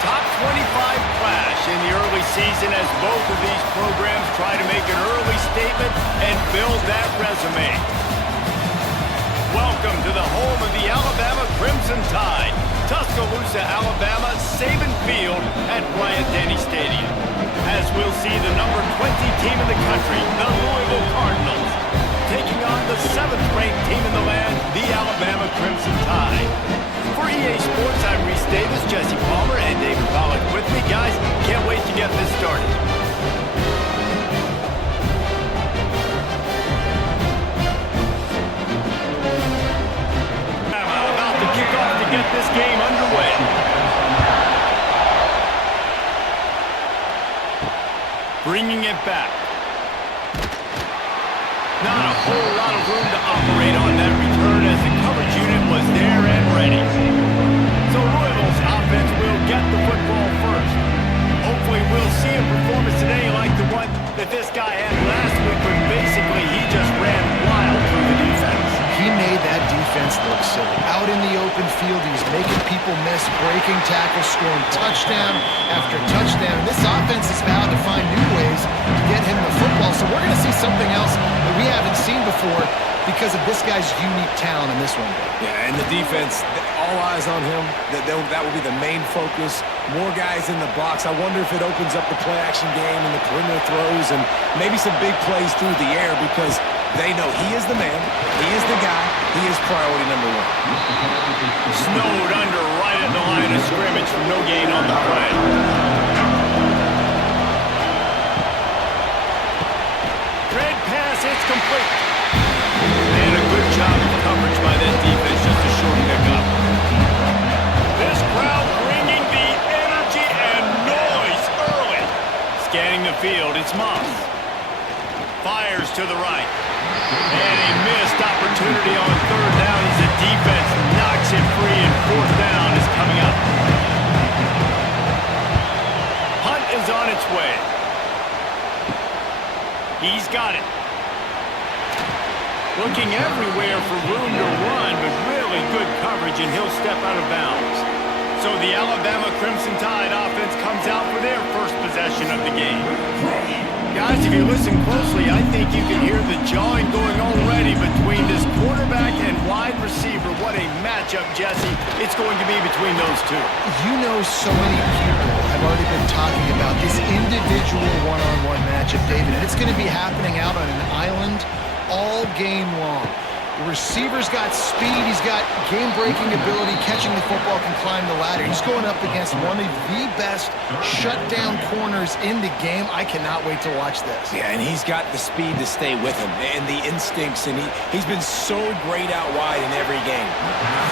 top 25 clash in the early season as both of these programs try to make an early statement and build that resume. Welcome to the home of the Alabama Crimson Tide, Tuscaloosa, Alabama, Saban Field at Bryant-Denny Stadium. As we'll see the number 20 team in the country, the Louisville Cardinals, taking on the 7th-ranked team in the land, the Alabama Crimson Tide. For EA Sports, I'm Reese Davis, Jesse Palmer, and David Pollack with me. Guys, can't wait to get this started. About to kick off to get this game underway. Bringing it back. Not a whole lot of room to operate on that return as the coverage unit was there and ready. So Louisville's offense will get the football first. Hopefully we'll see a performance today like the one that this guy had last week, but basically he just ran wild through the defense. He made that defense look silly. Out in the open field, he was making people miss, breaking tackles, scoring touchdown after touchdown. And this offense is vowed to find new ways to get him the football. So we're going to see something else that we haven't seen before because of this guy's unique talent in this one. Yeah, and the defense, all eyes on him. That will be the main focus. More guys in the box. I wonder if it opens up the play-action game and the perimeter throws and maybe some big plays through the air because they know he is the man, he is the guy, he is priority number one. Snowed under right at the line of scrimmage for no gain on the play. Great pass, it's complete. And a good job of coverage by that defense, just a short pickup. This crowd bringing the energy and noise early. Scanning the field, it's Moss. Fires to the right. And a missed opportunity on 3rd down as the defense knocks it free and 4th down is coming up. Hunt is on its way. He's got it. Looking everywhere for room to run, but really good coverage, and he'll step out of bounds. So the Alabama Crimson Tide offense comes out for their first possession of the game. Guys, if you listen closely, I think you can hear the jawing going already between this quarterback and wide receiver. What a matchup, Jesse, it's going to be between those two. You know, so many people have already been talking about this individual one-on-one matchup, David, and it's going to be happening out on an island all game long. The receiver's got speed, he's got game-breaking ability, catching the football, can climb the ladder. He's going up against one of the best shutdown corners in the game. I cannot wait to watch this. Yeah, and he's got the speed to stay with him and the instincts, and he's been so great out wide in every game.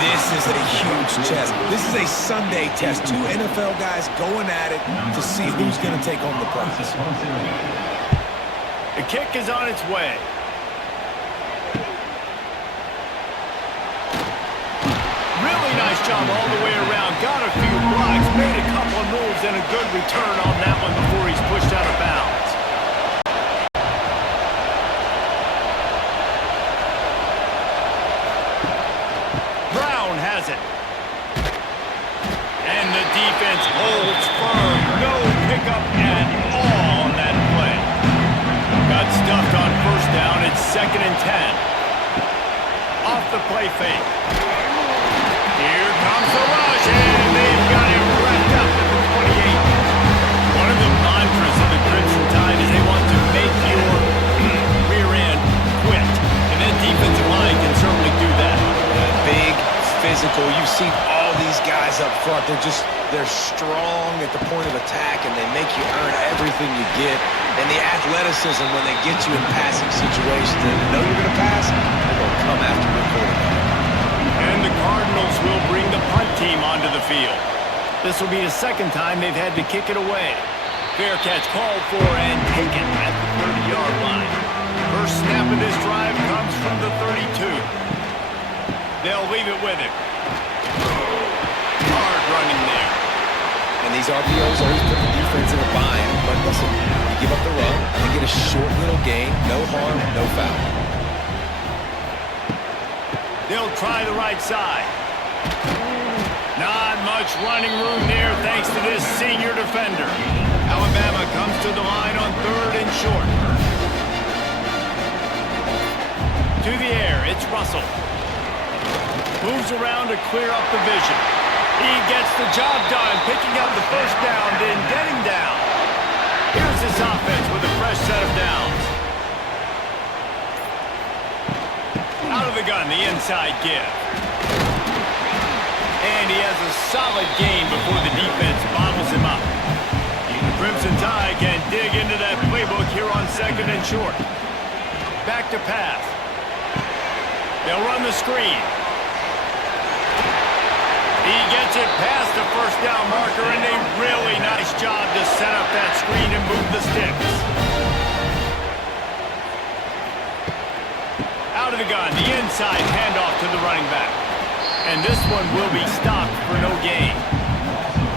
This is a huge test. This is a Sunday test. 2 NFL guys going at it to see who's going to take home the prize. The kick is on its way. Really nice job all the way around. Got a few blocks, made a couple of moves, and a good return on that one before he's pushed out of bounds. Brown has it. And the defense holds firm. No pickup at all on that play. Got stuffed on 1st down. It's 2nd and 10. Off the play fake. Here comes the rush, and they've got him wrapped up at the 28. One of the mantras of the Crimson Tide is they want to make your rear end quit. And that defensive line can certainly do that. Big, physical. You've seen all these guys up front. They're strong at the point of attack, and they make you earn everything you get. And the athleticism when they get you in passing situations and they know you're going to pass, they're going to come after your quarterback. And the Cardinals will bring the punt team onto the field. This will be the 2nd time they've had to kick it away. Fair catch called for and taken at the 30-yard line. First snap of this drive comes from the 32. They'll leave it with him. Hard running there. And these RPOs always put the defense in a bind. But listen, you give up the run, you get a short little gain, no harm, no foul. They'll try the right side. Not much much running room there thanks to this senior defender. Alabama comes to the line on 3rd and short. To the air, it's Russell. Moves around to clear up the vision. He gets the job done, picking up the first down, then getting down. Here's his offense with a fresh set of downs. Out of the gun, the inside give. And he has a solid gain before the defense bottles him up. The Crimson Tide can dig into that playbook here on 2nd and short. Back to pass. They'll run the screen. He gets it past the first down marker, and a really nice job to set up that screen and move the sticks. Out of the gun, the inside handoff to the running back. And this one will be stopped for no gain.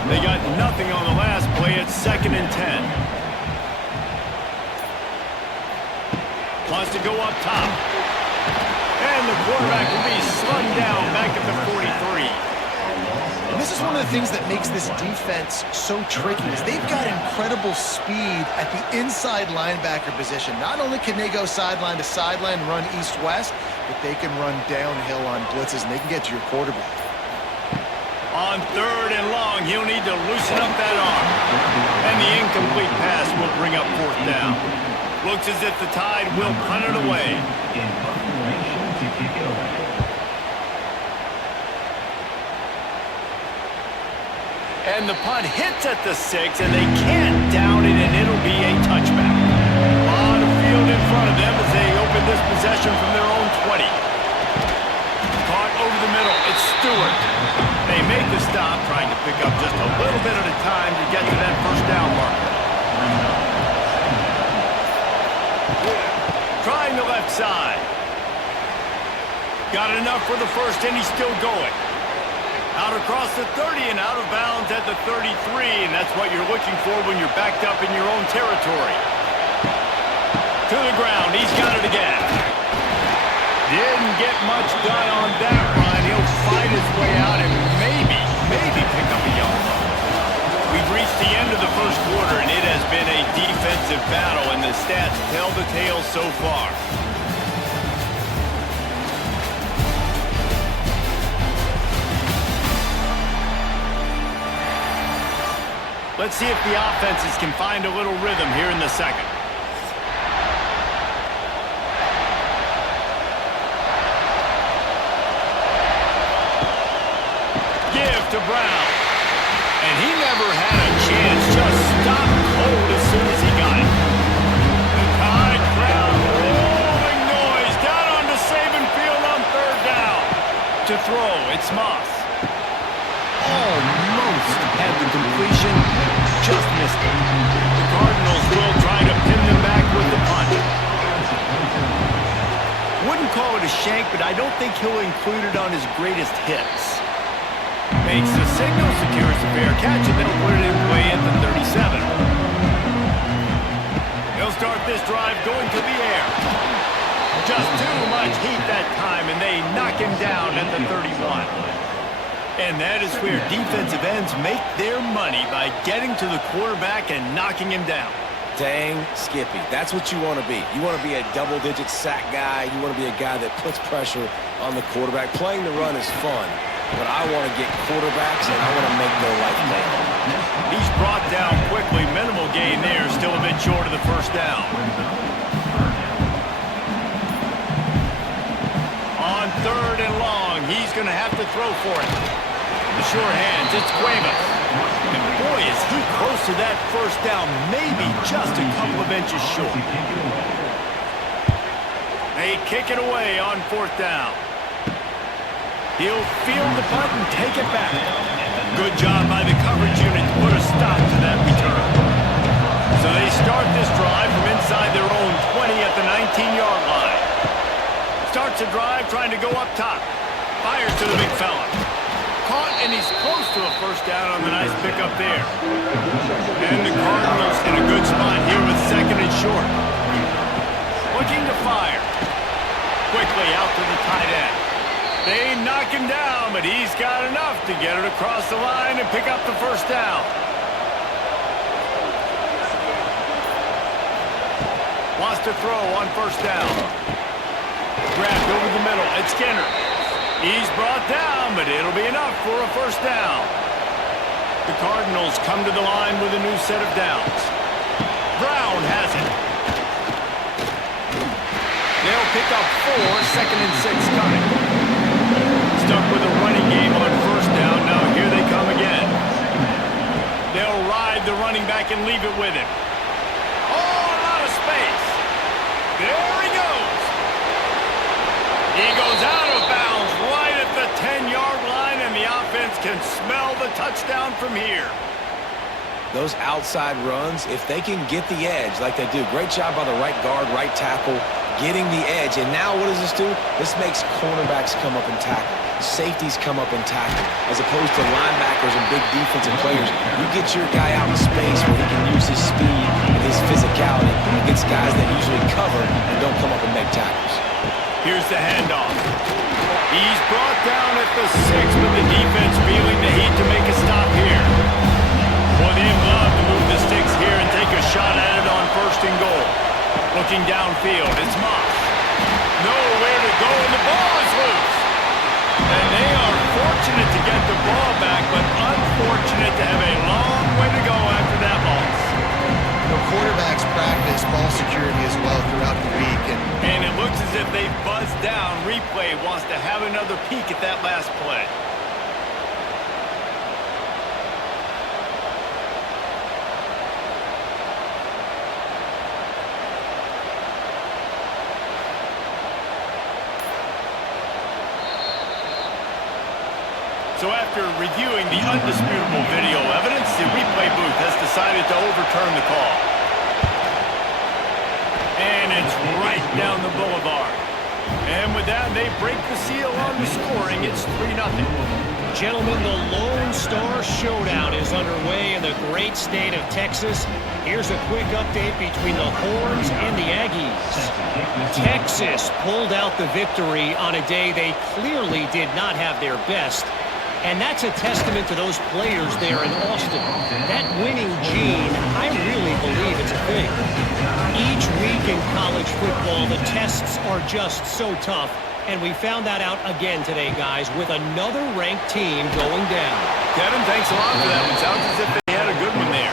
They got nothing on the last play. It's 2nd and 10. Wants to go up top. And the quarterback will be slung down back at the 43. And this is one of the things that makes this defense so tricky is they've got incredible speed at the inside linebacker position. Not only can they go sideline to sideline and run east-west, but they can run downhill on blitzes, and they can get to your quarterback. On 3rd and long, he'll need to loosen up that arm. And the incomplete pass will bring up 4th down. Looks as if the Tide will punt it away. And the punt hits at the 6, and they can't down it, and it'll be a touchback. A lot of field in front of them as they open this possession from their own 20. Caught over the middle. It's Stewart. They make the stop, trying to pick up just a little bit at a time to get to that first down marker. Trying the left side. Got enough for the first, and he's still going. Out across the 30 and out of bounds at the 33, and that's what you're looking for when you're backed up in your own territory. To the ground, he's got it again. Didn't get much done on that run. He'll fight his way out and maybe pick up a yellow. We've reached the end of the first quarter, and it has been a defensive battle, and the stats tell the tale so far. Let's see if the offenses can find a little rhythm here in the second. Give to Brown. And he never had a chance. Just stopped cold as soon as he got it. The Tide crowd rolling noise down onto Saban Field on 3rd down. To throw, it's Moss. Almost had the completion, just missed it. The Cardinals will try to pin them back with the punt. Wouldn't call it a shank, but I don't think he'll include it on his greatest hits. Makes the signal, secures the fair catch, and then he'll put it in play at the 37. He'll start this drive going to the air. Just too much heat that time, and they knock him down at the 31. And that is where defensive ends make their money, by getting to the quarterback and knocking him down. Dang, Skippy, that's what you want to be. You want to be a double-digit sack guy. You want to be a guy that puts pressure on the quarterback. Playing the run is fun, but I want to get quarterbacks, and I want to make their life better. He's brought down quickly. Minimal gain there, still a bit short of the first down. On 3rd and long, he's going to have to throw for it. The sure hands, it's Cuevas. And boy, is he close to that first down, maybe just a couple of inches short. They kick it away on 4th down. He'll field the punt and take it back. Good job by the coverage unit to put a stop to that return. So they start this drive from inside their own 20 at the 19-yard line. Starts a drive trying to go up top. Fires to the big fella. Caught, and he's close to a first down on the nice pickup there. And the Cardinals in a good spot here with 2nd and short. Looking to fire. Quickly out to the tight end. They knock him down, but he's got enough to get it across the line and pick up the first down. Wants to throw on first down. Grabbed over the middle. It's Skinner. He's brought down, but it'll be enough for a first down. The Cardinals come to the line with a new set of downs. Brown has it. They'll pick up 4, 2nd and 6 coming. Stuck with a running game on first down. Now here they come again. They'll ride the running back and leave it with him. Oh, a lot of space. There he goes. He goes out of bounds right at the 10-yard line, and the offense can smell the touchdown from here. Those outside runs, if they can get the edge like they do, great job by the right guard, right tackle, getting the edge. And now what does this do? This makes cornerbacks come up and tackle. Safeties come up and tackle. As opposed to linebackers and big defensive players, you get your guy out in space where he can use his speed and his physicality against guys that usually cover and don't come up and make tackles. Here's the handoff. He's brought down at the 6, but the defense feeling the heat to make a stop here. Boy, they'd love to move the sticks here and take a shot at it on 1st and goal. Looking downfield, it's Moss. Nowhere to go, and the ball is loose. And they are fortunate to get the ball back, but unfortunate to have a long way to go after that loss. The quarterbacks practice ball security as well throughout the week. And it looks as if they buzzed down. Replay wants to have another peek at that last play. So after reviewing the undisputable video evidence, the replay booth has decided to overturn the call. And it's right down the boulevard. And with that, they break the seal on the scoring. It's 3-0. Gentlemen, the Lone Star Showdown is underway in the great state of Texas. Here's a quick update between the Horns and the Aggies. Texas pulled out the victory on a day they clearly did not have their best. And that's a testament to those players there in Austin. That winning gene, I really believe it's a thing. Each week in college football, the tests are just so tough. And we found that out again today, guys, with another ranked team going down. Kevin, thanks a lot for that one. Sounds as if they had a good one there.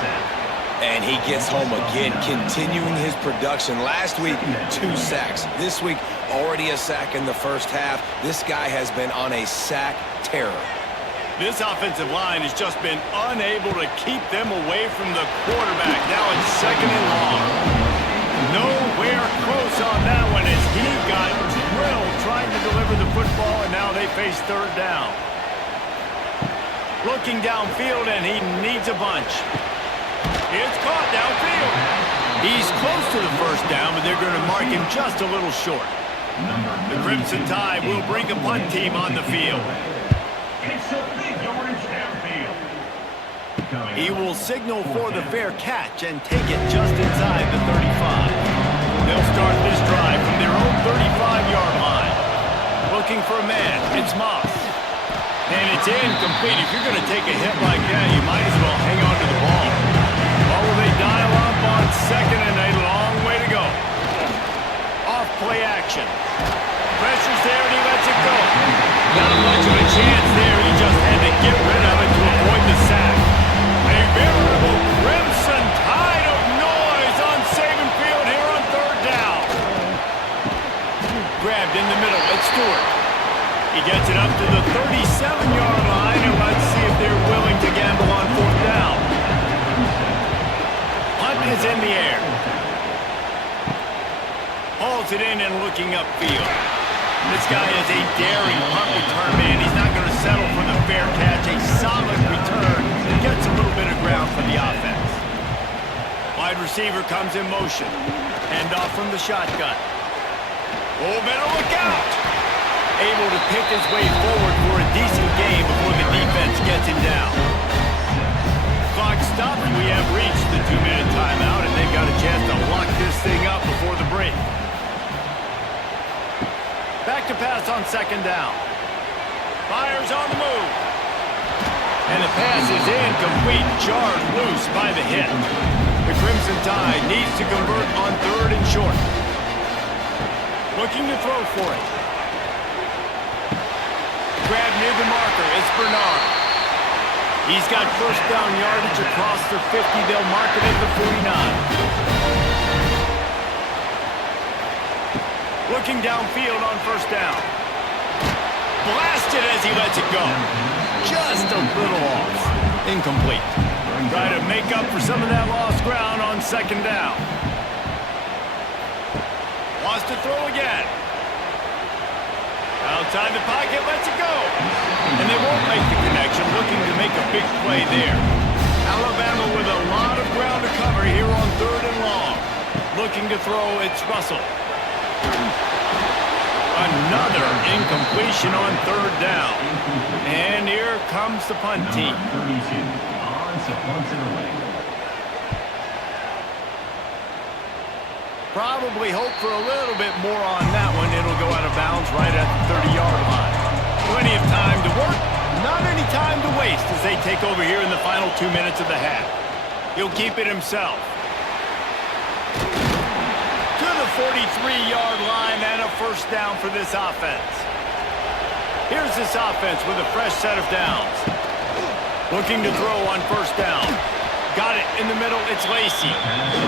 And he gets home again, continuing his production. Last week, 2 sacks. This week, already a sack in the first half. This guy has been on a sack terror. This offensive line has just been unable to keep them away from the quarterback. Now it's 2nd and long. Nowhere close on that one as he got drilled trying to deliver the football, and now they face 3rd down. Looking downfield, and he needs a bunch. It's caught downfield. He's close to the first down, but they're going to mark him just a little short. The Crimson Tide will bring a punt team on the field. He will signal for the fair catch and take it just inside the 35. They'll start this drive from their own 35-yard line. Looking for a man, it's Moss. And it's incomplete. If you're going to take a hit like that, you might as well hang on to the ball. Or will they dial up on 2nd and a long way to go? Off play action. Pressure's there and he lets it go. Not much of a chance there. He just had to get rid of it to avoid the sack. A veritable crimson tide of noise on Saban Field here on 3rd down. Grabbed in the middle. It's Stewart. He gets it up to the 37-yard line, and let's see if they're willing to gamble on 4th down. Punt is in the air. Hauls it in and looking upfield. This guy is a daring punt return man. He's not going to settle for the fair catch. A solid return. Gets a little bit of ground for the offense. Wide receiver comes in motion. Handoff from the shotgun. Oh, better look out! Able to pick his way forward for a decent game before the defense gets him down. Clock stopped. We have reached the 2-minute timeout, and they've got a chance to lock this thing up before the break. Back to pass on 2nd down. Fires on the move. And the pass is incomplete, jarred loose by the hit. The Crimson Tide needs to convert on 3rd and short. Looking to throw for it. Grab near the marker, it's Bernard. He's got first down yardage across the 50. They'll mark it at the 49. Looking downfield on first down. Blasted as he lets it go. Just a little off. Incomplete. Try to make up for some of that lost ground on 2nd down. Wants to throw again. Outside the pocket, lets it go. And they won't make the connection, looking to make a big play there. Alabama with a lot of ground to cover here on 3rd and long. Looking to throw, it's Russell. Another incompletion on 3rd down. And here comes the punt team. Probably hope for a little bit more on that one. It'll go out of bounds right at the 30-yard line. Plenty of time to work, not any time to waste as they take over here in the final 2 minutes of the half. He'll keep it himself. To the 43-yard line and a first down for this offense. Here's this offense with a fresh set of downs. Looking to throw on first down. Got it in the middle, it's Lacey.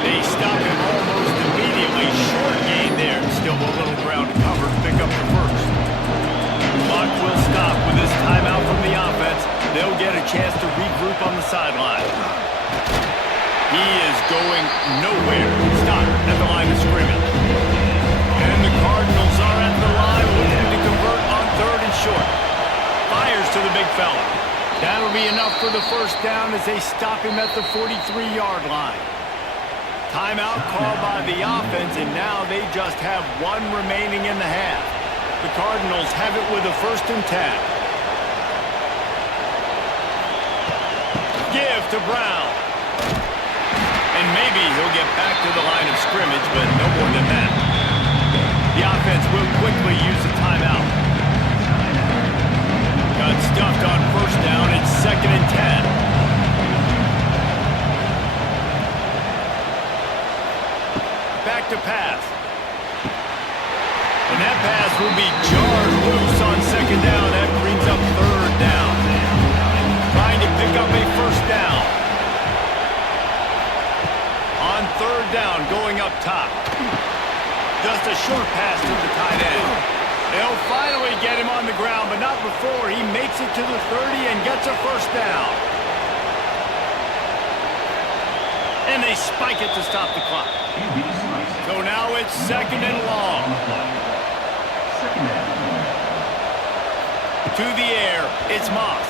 They stop him almost immediately. Short gain there. Still a little ground to cover to pick up the first. Clock will stop with this timeout from the offense. They'll get a chance to regroup on the sideline. He is going nowhere. Stop at the line of scrimmage. And the Cardinals are at the line looking to convert on 3rd and short. Fires to the big fella. That'll be enough for the first down as they stop him at the 43-yard line. Timeout called by the offense, and now they just have one remaining in the half. The Cardinals have it with a 1st and 10. Give to Brown. And maybe he'll get back to the line of scrimmage, but no more than that. The offense will quickly use the timeout. Got stuffed on first down. It's 2nd and 10. Back to pass. And that pass will be jarred loose on 2nd down. That brings up 3rd down. Trying to pick up a first down. On 3rd down, going up top. Just a short pass to the tight end. They'll finally get him on the ground, but not before he makes it to the 30 and gets a first down. And they spike it to stop the clock. So now it's 2nd and long. To the air, it's Moss.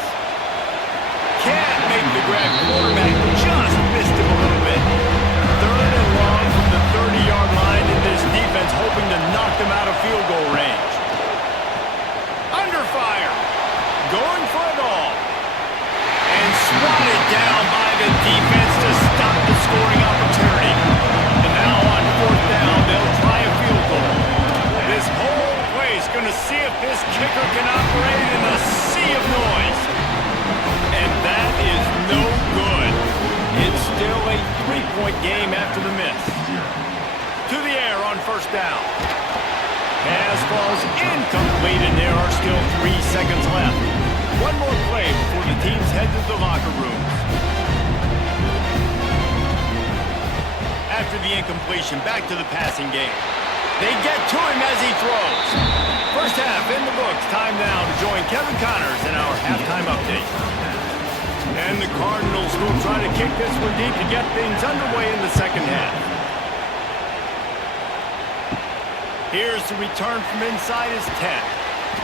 Can't make the grab. Quarterback just missed him a little bit. 3rd and long from the 30-yard line, and this defense hoping to knock them out of field goal range. Under fire. Going for it all. And swatted down by the defense to stop the scoring opportunity. And now on 4th down, they'll try a field goal. This whole place going to see if this kicker can operate in a sea of noise. And that is no good. It's still a 3-point game after the miss. To the air on first down. Pass falls incomplete, and there are still 3 seconds left. One more play before the teams head to the locker rooms. After the incompletion, back to the passing game. They get to him as he throws. First half in the books. Time now to join Kevin Connors in our halftime update. And the Cardinals will try to kick this one deep to get things underway in the second half. Here's the return from inside his 10.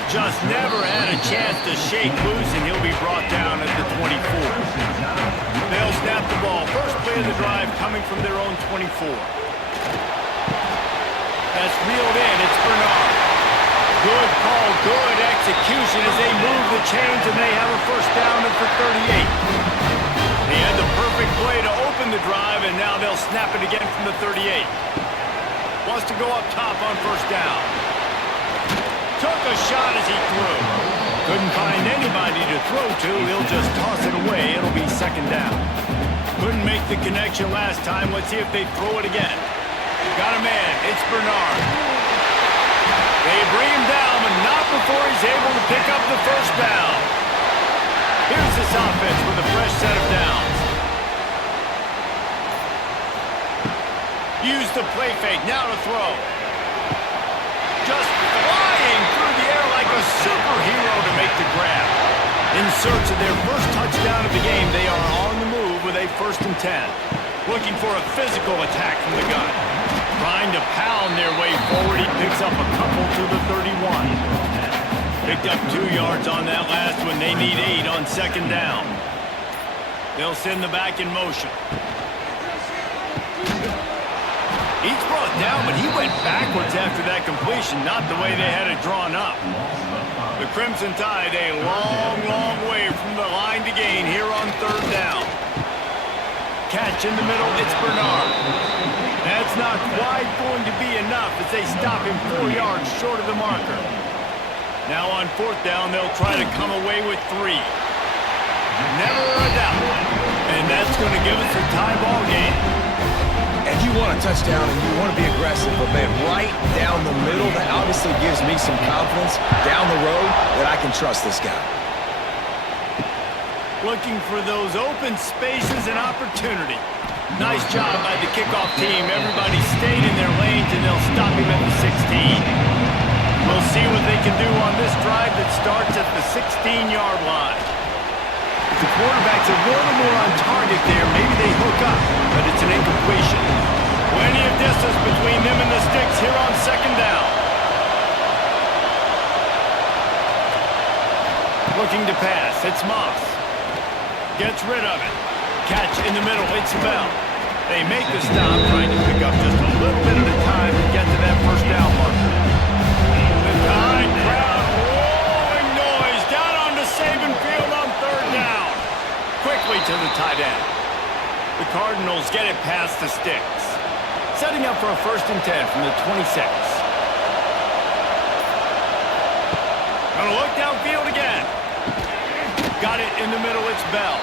Just never had a chance to shake loose, and he'll be brought down at the 24. They'll snap the ball. First play of the drive coming from their own 24. That's reeled in. It's Bernard. Good call, good execution as they move the chains, and they have a first down at the 38. They had the perfect play to open the drive, and now they'll snap it again from the 38. Wants to go up top on first down. Took a shot as he threw. Couldn't find anybody to throw to. He'll just toss it away. It'll be second down. Couldn't make the connection last time. Let's see if they throw it again. Got a man. It's Bernard. They bring him down, but not before he's able to pick up the first down. Here's this offense with a fresh set of downs. Use the play fake. Now to throw. Just flying through the air like a superhero to make the grab. In search of their first touchdown of the game, they are on the move with a 1st and 10. Looking for a physical attack from the gun. Trying to pound their way forward. He picks up a couple to the 31. Picked up 2 yards on that last one. They need 8 on second down. They'll send the back in motion. He's brought down, but he went backwards after that completion, not the way they had it drawn up. The Crimson Tide a long, long way from the line to gain here on 3rd down. Catch in the middle, it's Bernard. That's not quite going to be enough as they stop him 4 yards short of the marker. Now on 4th down, they'll try to come away with 3. Never a doubt. And that's going to give us a tie ball game. And you want a touchdown and you want to be aggressive, but man, right down the middle, that obviously gives me some confidence down the road that I can trust this guy. Looking for those open spaces and opportunity. Nice job by the kickoff team. Everybody stayed in their lanes, and they'll stop him at the 16. We'll see what they can do on this drive that starts at the 16-yard line. The quarterback's a little more on target there. Maybe they hook up, but it's an incompletion. Plenty of distance between them and the sticks here on second down. Looking to pass. It's Moss. Gets rid of it. Catch in the middle. It's Bell. They make the stop, trying to pick up just a little bit at a time to get to that first down marker. The Tide crowd rolling noise down onto Saban Field on 3rd down. Quickly to the tight end. The Cardinals get it past the sticks. Setting up for a 1st and 10 from the 26. Gonna look downfield again. Got it in the middle, it's Bell.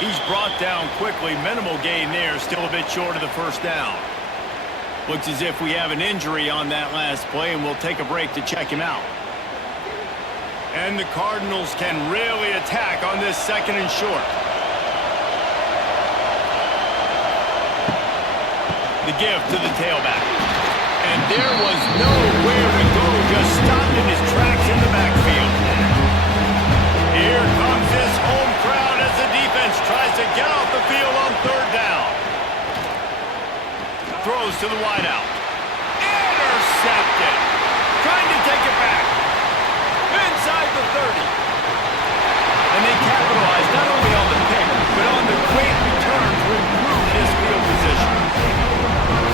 He's brought down quickly. Minimal gain there, still a bit short of the first down. Looks as if we have an injury on that last play, and we'll take a break to check him out. And the Cardinals can really attack on this 2nd and short. The give to the tailback. And there was nowhere to go, just stopped in his tracks in the backfield. Here comes this home crowd as the defense tries to get off the field on 3rd down. Throws to the wideout. Intercepted. Trying to take it back. Inside the 30. And they capitalize not only on the pick, but on the great return to improve his field position.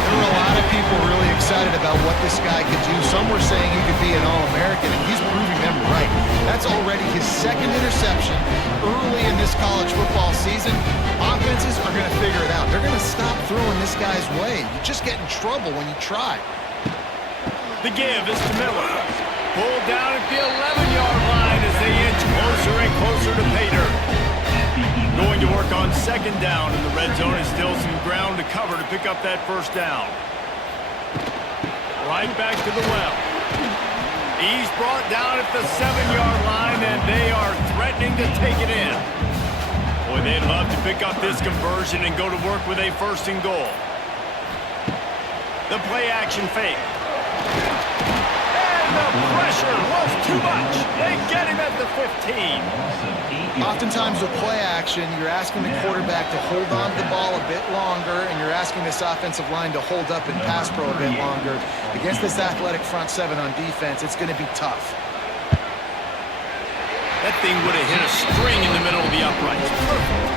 There were a lot of people really excited about what this guy could do. Some were saying he could be an All-American, and he's proving them right. That's already his 2nd interception early in this college football season. Offenses are going to figure it out. They're going to stop throwing this guy's way. You just get in trouble when you try. The give is to Miller. Pulled down at the 11-yard line as they inch closer and closer to pay dirt. Going to work on 2nd down in the red zone, and still some ground to cover to pick up that first down. Right back to the well. He's brought down at the 7-yard line, and they are threatening to take it in. Boy, they'd love to pick up this conversion and go to work with a 1st and goal. The play action fake. And the pressure was too much. They get him at the 15. Oftentimes with play action, you're asking the quarterback to hold on to the ball a bit longer, and you're asking this offensive line to hold up and pass pro a bit longer. Against this athletic front 7 on defense, it's going to be tough. That thing would have hit a string in the middle of the uprights. Perfect.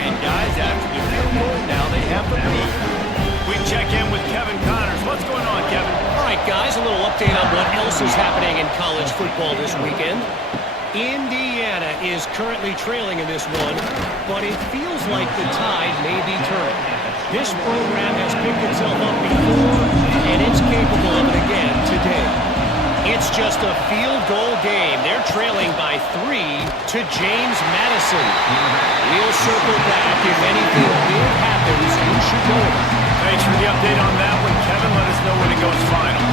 And guys, after the field goal, now they have the lead. We check in with Kevin Connors. What's going on, Kevin? All right, guys, a little update on what else is happening in college football this weekend. Indiana is currently trailing in this one, but it feels like the tide may be turning. This program has picked itself up before, and it's capable of it again today. It's just a field goal game. They're trailing by 3 to James Madison. We'll circle back. If anything big happens, you should know about it. Thanks for the update on that one, Kevin. Let us know when it goes final.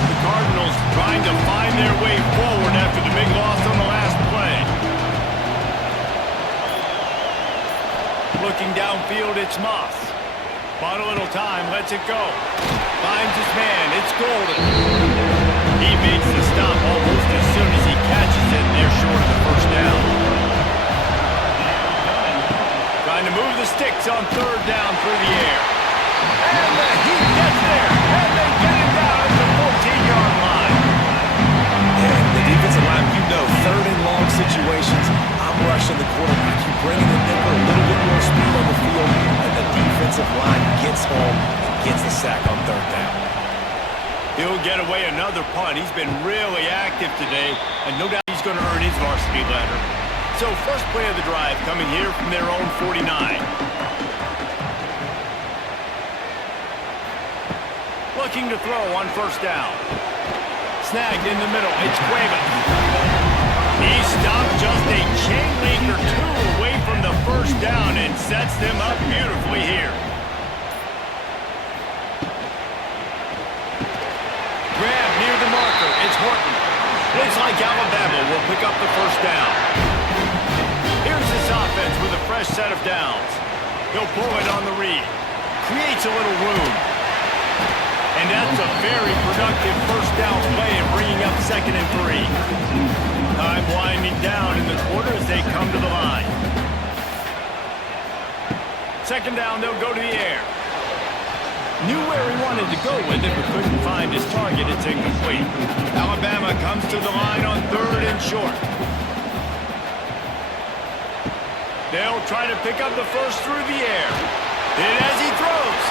The Cardinals trying to find their way forward after the big loss on the last play. Looking downfield, it's Moss. Bought a little time, lets it go. Finds his man, it's Golden. He makes the stop almost as soon as he catches it, and they're short of the first down. Trying to move the sticks on third down through the air. And the heat gets there, and they get it down at the 14-yard line. And the defensive line, you know, third and long situations, I'm rushing the quarterback. You bring in the nickel, a little bit more speed on the field, and the defensive line gets home and gets the sack on third down. He'll get away another punt. He's been really active today, and no doubt he's going to earn his varsity letter. So first play of the drive coming here from their own 49. Looking to throw on first down. Snagged in the middle. It's Cuevas. He stopped just a chain link or two away from the first down and sets them up beautifully here. Grab near the marker. It's Horton. Looks like Alabama will pick up the first down. Here's this offense with a fresh set of downs. He'll pull it on the read. Creates a little room. And that's a very productive first down play in bringing up 2nd and 3. Time winding down in the quarter as they come to the line. 2nd down, they'll go to the air. Knew where he wanted to go with it, but couldn't find his target. It's incomplete. Alabama comes to the line on 3rd and short. They'll try to pick up the first through the air. Then as he throws,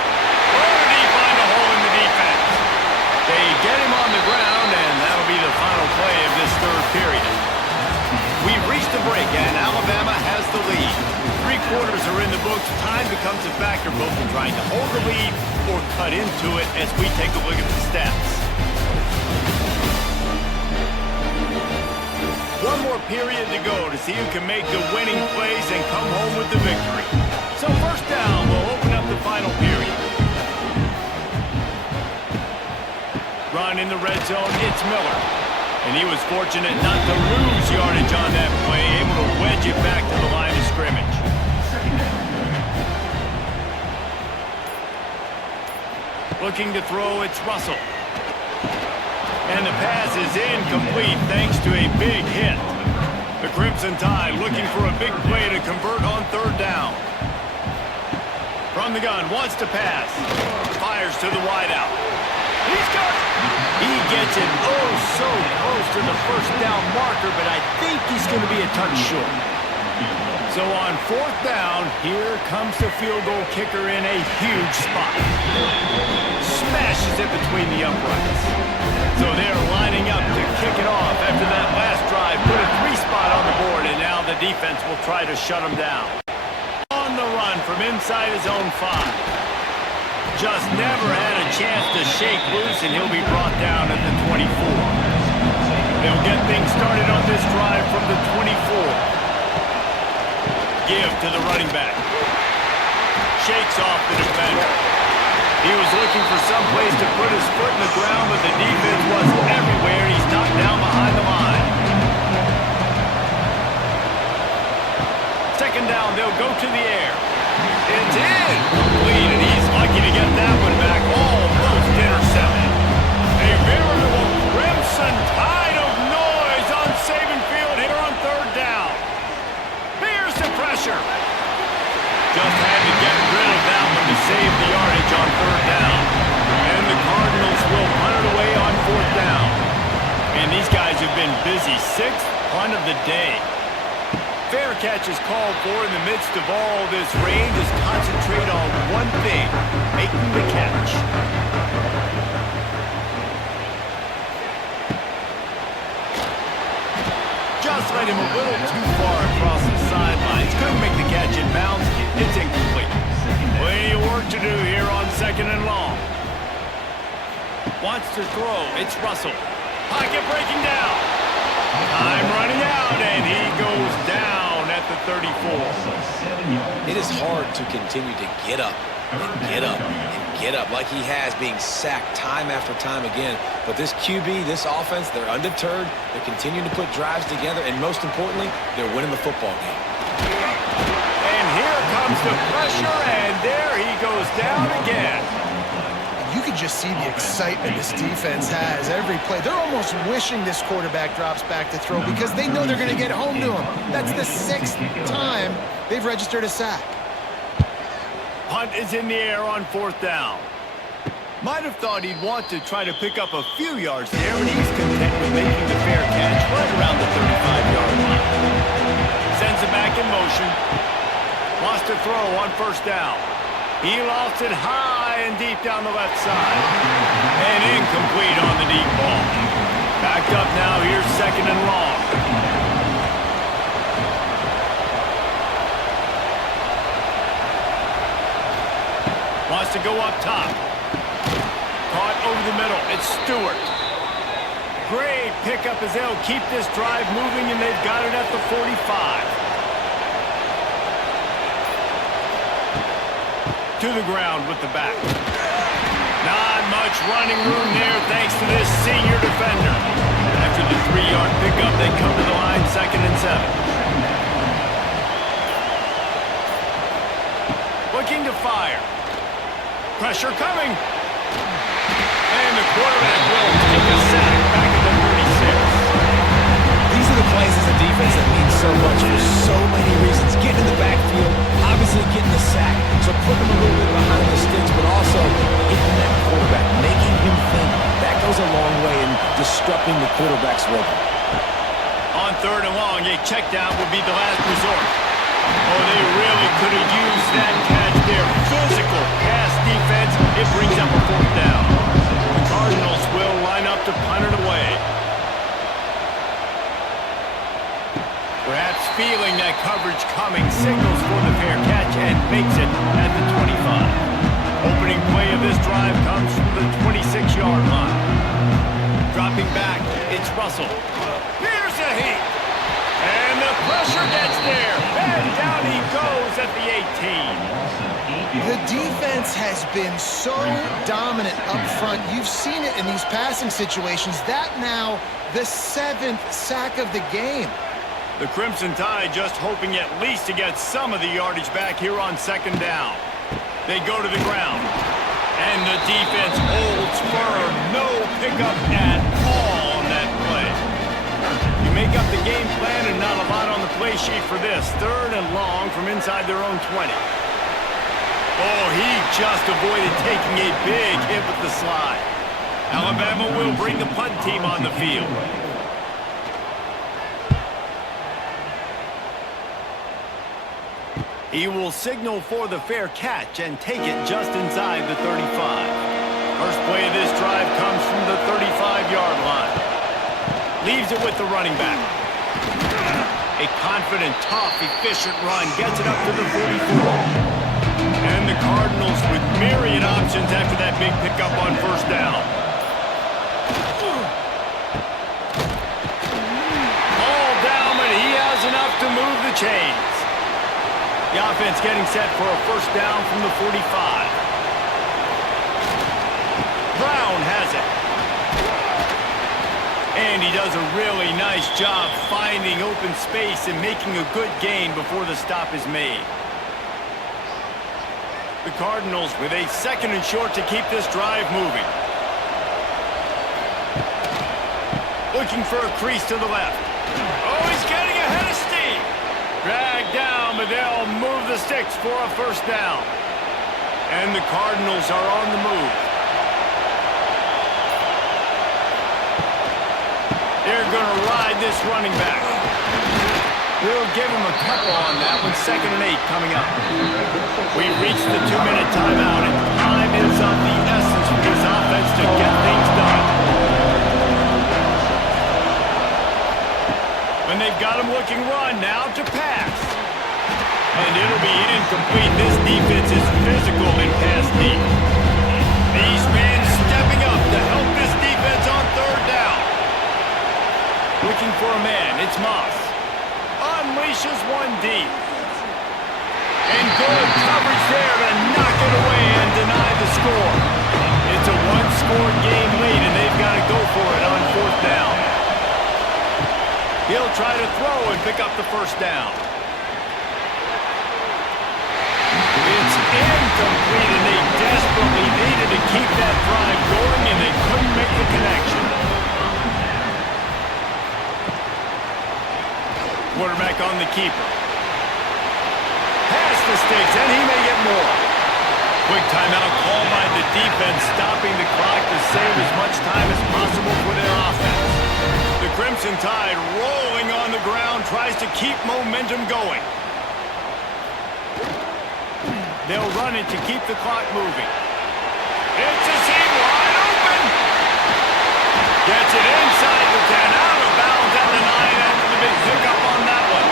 where did he find a hole in the defense? They get him on the ground, and that'll be the final play of this 3rd period. We've reached the break, and Alabama has the lead. 3 quarters are in the books. Time becomes a factor, both in trying to hold the lead or cut into it as we take a look at the stats. One more period to go to see who can make the winning plays and come home with the victory. So first down will open up the final period. Run in the red zone, it's Miller. And he was fortunate not to lose yardage on that play, able to wedge it back to the line of scrimmage. Looking to throw, it's Russell. And the pass is incomplete thanks to a big hit. The Crimson Tide looking for a big play to convert on 3rd down. From the gun, wants to pass. Fires to the wideout. He's got it. He gets it oh so close to the first down marker, but I think he's going to be a touch short. So on 4th down, here comes the field goal kicker in a huge spot. Smashes it between the uprights. So they're lining up to kick it off after that last drive. Put a 3-spot on the board, and now the defense will try to shut them down. On the run from inside his own 5. Just never had a chance to shake loose, and he'll be brought down at the 24. They'll get things started on this drive from the 24. Give to the running back. Shakes off the defender. He was looking for some place to put his foot in the ground, but the defense was everywhere, and he's knocked down behind the line. 2nd down, they'll go to the air. It's incomplete, and he's lucky to get that one back. Almost intercepted. A veritable Crimson Tide of noise on Saban Field here on 3rd down. Here's the pressure. Just had to get rid of that one to save the yardage on 3rd down. And the Cardinals will punt it away on 4th down. And these guys have been busy. 6th punt of the day. Fair catch is called for in the midst of all this rain. Just concentrate on one thing, making the catch. Just led him a little too far across the sidelines. Couldn't make the catch in bounds. It's incomplete. Plenty of work to do here on 2nd and long. Wants wants to throw. It's Russell. Pocket breaking down. Time running out, and he goes down at the 34. It is hard to continue to get up and get up and get up like he has, being sacked time after time again. But this QB, this offense, they're undeterred. They're continuing to put drives together, and most importantly, they're winning the football game. And here comes the pressure, and there he goes down again. You can just see the excitement this defense has every play. They're almost wishing this quarterback drops back to throw because they know they're going to get home to him. That's the 6th time they've registered a sack. Punt is in the air on 4th down. Might have thought he'd want to try to pick up a few yards there, but he's content with making the fair catch right around the 35-yard line. Sends it back in motion. Wants to throw on 1st down. He lost it high and deep down the left side. And incomplete on the deep ball. Backed up now, here's 2nd and long. Wants to go up top. Caught over the middle. It's Stewart. Great pickup as they'll keep this drive moving, and they've got it at the 45. To the ground with the back. Not much running room there thanks to this senior defender. After the 3-yard pickup, they come to the line, 2nd and 7. Looking to fire. Pressure coming. And the quarterback will take a sack back at the 36. These are the plays as a defense that mean so much for so many reasons. Getting in the backfield, obviously getting the sack, so putting them a little bit behind the sticks, but also hitting that quarterback, making him think. That goes a long way in disrupting the quarterback's rhythm. On 3rd and long, a check down would be the last resort. Oh, they really could have used that catch there. Physical pass defense. It brings up a 4th down. The Cardinals will line up to punt it away. Perhaps feeling that coverage coming, signals for the fair catch and makes it at the 25. Opening play of this drive comes from the 26-yard line. Dropping back, it's Russell. Here's a heat. And the pressure gets there. And down he goes at the 18. The defense has been so dominant up front. You've seen it in these passing situations. That now the 7th sack of the game. The Crimson Tide just hoping at least to get some of the yardage back here on 2nd down. They go to the ground. And the defense holds firm. No pickup at all on that play. You make up the game plan and not a lot on the play sheet for this. 3rd and long from inside their own 20. Oh, he just avoided taking a big hit with the slide. Alabama will bring the punt team on the field. He will signal for the fair catch and take it just inside the 35. First play of this drive comes from the 35-yard line. Leaves it with the running back. A confident, tough, efficient run gets it up to the 44. And the Cardinals with myriad options after that big pickup on 1st down. All down, but he has enough to move the chains. The offense getting set for a 1st down from the 45. Brown has it. And he does a really nice job finding open space and making a good gain before the stop is made. The Cardinals with a 2nd and short to keep this drive moving. Looking for a crease to the left. Oh, he's getting ahead of steam. Dragged down, but they'll move the sticks for a 1st down. And the Cardinals are on the move. They're going to ride this running back. We'll give him a couple on that one. 2nd and 8 coming up. We reached the 2-minute timeout, and time is of the essence for this offense to get things done. When they've got him looking run, now to pass. And it'll be incomplete. This defense is physical and pass deep. These men stepping up to help this It's Moss. Unleashes one deep. And good coverage there to knock it away and deny the score. It's a one-score game lead, and they've got to go for it on 4th down. He'll try to throw and pick up the first down. It's incomplete, and they desperately needed to keep that drive going, and they couldn't make the connection. Quarterback on the keeper. Pass the sticks, and he may get more. Quick timeout call by the defense, stopping the clock to save as much time as possible for their offense. The Crimson Tide rolling on the ground, tries to keep momentum going. They'll run it to keep the clock moving. It's a seam wide open. Gets it inside the 10, out of bounds at the 9 after the big pickup on that one.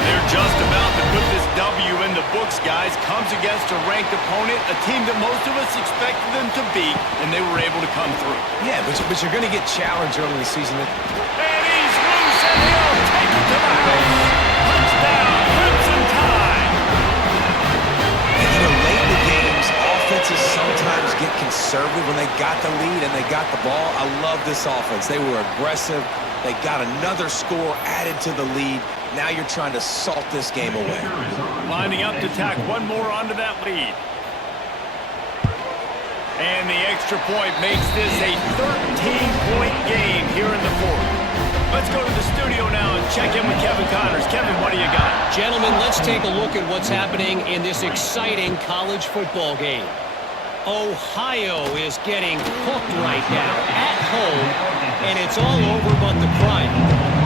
They're just about to put this W in the books, guys. Comes against a ranked opponent, a team that most of us expected them to beat, and they were able to come through. Yeah, but you're going to get challenged early in the season. And he's loose, and he'll take it to the house. Touchdown, Crimson Tide. Late in the games, offenses sometimes get conservative when they got the lead and they got the ball. I love this offense. They were aggressive. They got another score added to the lead. Now you're trying to salt this game away. Lining up to tack one more onto that lead. And the extra point makes this a 13-point game here in the 4th. Let's go to the studio now and check in with Kevin Connors. Kevin, what do you got? Gentlemen, let's take a look at what's happening in this exciting college football game. Ohio is getting cooked right now at home, and it's all over but the crime.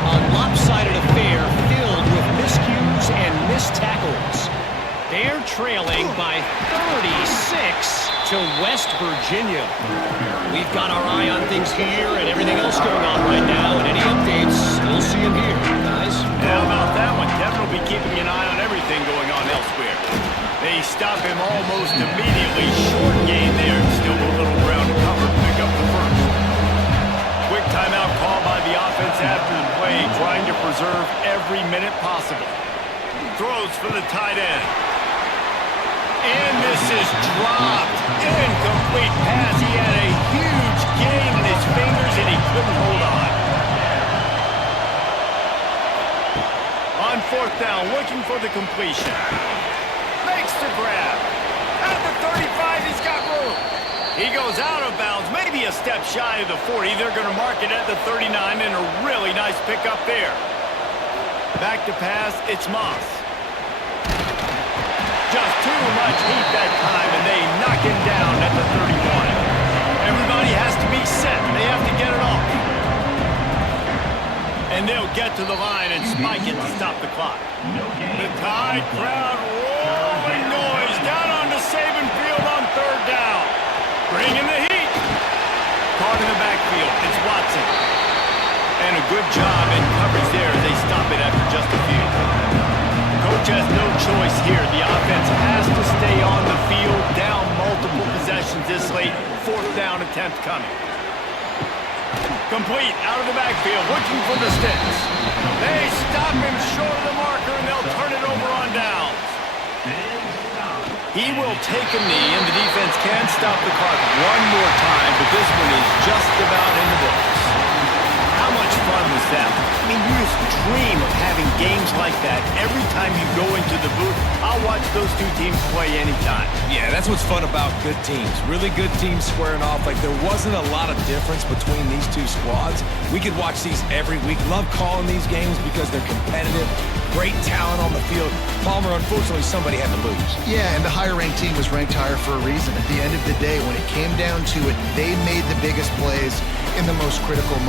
A lopsided affair filled with miscues and missed tackles. They're trailing by 36 to West Virginia. We've got our eye on things here and everything else going on right now, and any updates, we'll see them here, guys. How about that one? Kevin will be keeping an eye on everything going on elsewhere. They stop him almost immediately. Short gain there. Still a little ground to cover to pick up the first. Quick timeout call by the offense after the play, trying to preserve every minute possible. Throws for the tight end. And this is dropped. Incomplete pass. He had a huge gain in his fingers, and he couldn't hold on. On 4th down, looking for the completion. Makes the grab. At the 35, he's got room. He goes out of bounds, maybe a step shy of the 40. They're going to mark it at the 39, and a really nice pickup there. Back to pass, it's Moss. Just too much heat that time, and they knock him down at the 31. Everybody has to be set. They have to get it off. And they'll get to the line and spike it to stop the clock. The Tide crowd rolling noise down on the Saban field on 3rd down. Bringing the heat. Caught in the backfield. It's Watson. And a good job in coverage there as they stop it after just a few. Coach has no choice here. The offense has to stay on the field, down multiple possessions this late. 4th down attempt coming. Complete out of the backfield, looking for the sticks. They stop him short of the marker, and they'll turn it over on downs. He will take a knee, and the defense can stop the clock one more time, but this one is just about in the books. How much fun was that? I mean, you just dream of having games like that every time you go into the booth. I'll watch those two teams play anytime. Yeah, that's what's fun about good teams. Really good teams squaring off. Like, there wasn't a lot of difference between these two squads. We could watch these every week. Love calling these games because they're competitive. Great talent on the field. Palmer, unfortunately, somebody had to lose. Yeah, and the higher-ranked team was ranked higher for a reason. At the end of the day, when it came down to it, they made the biggest plays in the most critical moments.